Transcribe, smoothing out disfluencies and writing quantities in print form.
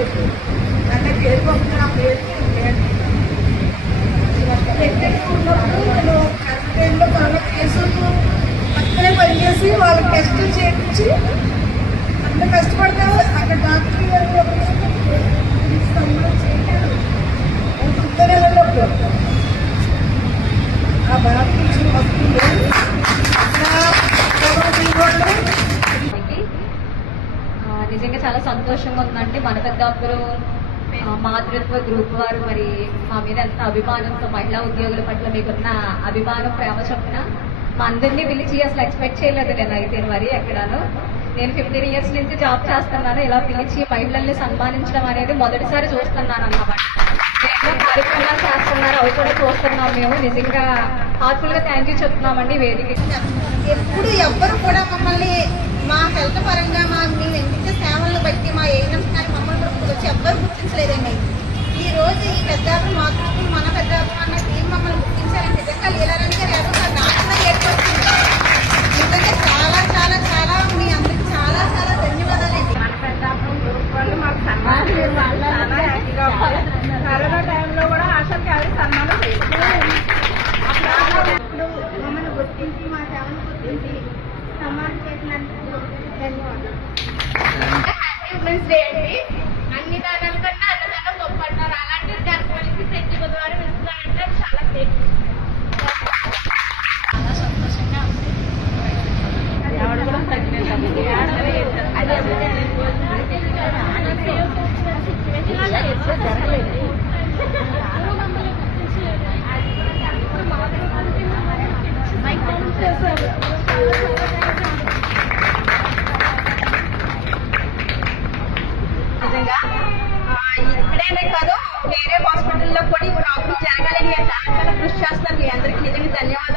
లేదు. అంటే పేరు పంపుతున్న పేరు ఉన్నప్పుడు నేను కరెంట్లో చాలా కేసులు అక్కడే పనిచేసి వాళ్ళకి టెస్ట్ చేయించి అంత కష్టపడితే అక్కడ డాక్టర్ గారు ఆ బాధ వస్తుంది. నిజంగా చాలా సంతోషంగా ఉందండి. మన పెద్దాపురు మాతృత్వ గ్రూప్ వారు మరి మా మీద ఎంత అభిమానంతో మహిళా ఉద్యోగుల పట్ల మీకున్న అభిమానం ప్రేమ చొప్పున మా అందరినీ పిలిచి అసలు ఎక్స్పెక్ట్ చేయలేదు నేను అయితే మరి ఎక్కడాను. నేను 15 years నుంచి జాబ్ చేస్తున్నాను. ఇలా పిలిచి మహిళల్ని సన్మానించడం అనేది మొదటిసారి చూస్తున్నాను అన్నమాట. ఎన్నో కార్యక్రమాలు చేస్తున్నారు, అవి కూడా చూస్తున్నాం మేము. నిజంగా హార్ట్ఫుల్ గా థ్యాంక్ యూ చెప్తున్నామండి వేదిక. ఎప్పుడు ఎవ్వరు కూడా మమ్మల్ని మా హెల్త్ పరంగా మేము ఎంపిక సేవలను బట్టి మా ఏఎన్ఎంస్ కానీ మమ్మల్ని వచ్చి ఎవ్వరు గుర్తించలేదండి. ఈ రోజు ఈ పెద్దాపురం మాతృత్వం మన పెద్దాపురం అన్న టీం మమ్మల్ని గుర్తించాలని నిజంగా లీలారాణి గారు ఏదో నాశనం ఏర్పడుతుంది. నిజంగా చాలా చాలా చాలా మీ అందరికి చాలా చాలా ధన్యవాదాలండి. మన పెద్దాపురం గ్రూప్ వాళ్ళు మాకు సన్మానం కరోనా టైంలో కూడా ఆశకి ఎవరు సన్మానం మమ్మల్ని గుర్తించి మా సేవను గుర్తించి సన్మానం చేసినందుకు ధన్యవాదాలు. హ్యాపీ డే అండి. అన్ని దానాల కన్నా అన్నదానం గొప్ప అంటారు. అలాంటి దాని గురించి ప్రతి బుధవారం ఇస్తున్నారంటే చాలా గ్రేట్. చాలా సంతోషంగా ఉంది. నిజంగా ఇక్కడేనే కాదు వేరే హాస్పిటల్లో కూడా ఈ ప్రోగ్రామ్ జరగాలని చాలా చాలా కృషి చేస్తున్నారు. మీ అందరికీ నిజంగా ధన్యవాదాలు.